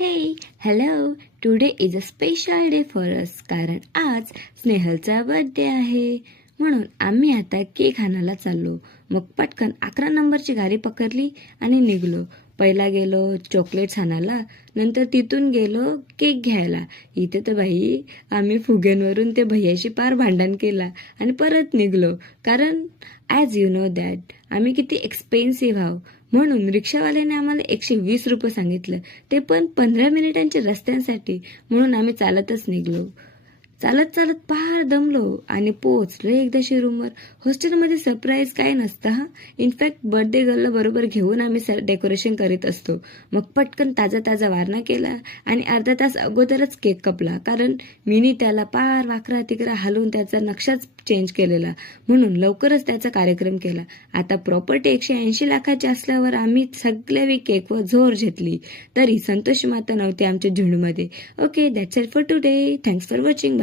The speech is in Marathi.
Hey, hello. Today is a special day for us कारण आज स्नेहलचा बर्थडे आहे. म्हणून आम्ही आता केक आणायला चाललो. मग पटकन 11 नंबरची गाडी पकडली आणि निघलो. पहिला गेलो चॉकलेट्स आणायला, नंतर तिथून गेलो केक घ्यायला. इथे तर बाई आम्ही फुग्यांवरून ते भैयाशी पार भांडण केला आणि परत निघलो. कारण ॲज यू नो दॅट आम्ही किती एक्सपेन्सिव्ह आहोत. म्हणून रिक्षावाल्याने आम्हाला 120 रुपये सांगितलं, ते पण 15 मिनिटांच्या रस्त्यांसाठी. म्हणून आम्ही चालतच निघलो. चालत चालत फार दमलो आणि पोहोचलो एकदाशी रूमवर. हॉस्टेलमध्ये सरप्राईज काय नसतं हा. इनफॅक्ट बर्थडे गर्लला बरोबर घेऊन आम्ही डेकोरेशन करीत असतो. मग पटकन ताजा ताजा वारणा केला आणि अर्धा तास अगोदरच केक कापला. कारण मीनी त्याला पार वाकरा तिकरा हलवून त्याचा नक्षाच चेंज केलेला. म्हणून लवकरच त्याचा कार्यक्रम केला. आता प्रॉपर्टी 180 लाखाची असल्यावर आम्ही सगळ्या केकवर जोर घेतली. तरी संतोषी माता नव्हती आमच्या झुंडमध्ये. Okay, that's it for today. Thanks for watching.